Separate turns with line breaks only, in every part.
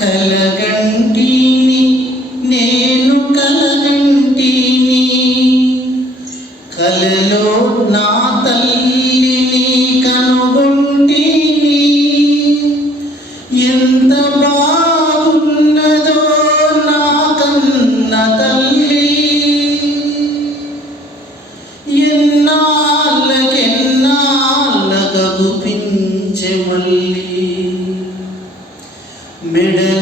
కలగంటిని నేను కలగంటిని. కలలో నా తల్లిని కనుగొంటిని. ఎంత బాగున్నదో నా కన్న తల్లి. ఎన్నాళ్ళకెన్నాళ్ళ పించె మళ్ళీ middle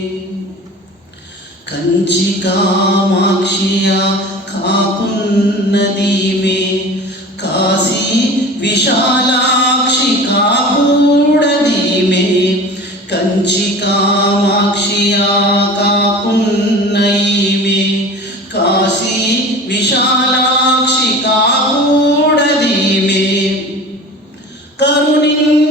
కంచి కామాక్షియ కాకున్నదీమే కాశీ విశాలాక్షి కాకూడదీమే కంచి కామాక్షియ కాకున్నీమే కాశీ విశాలాక్షి కాకూడదీమే కరుణించి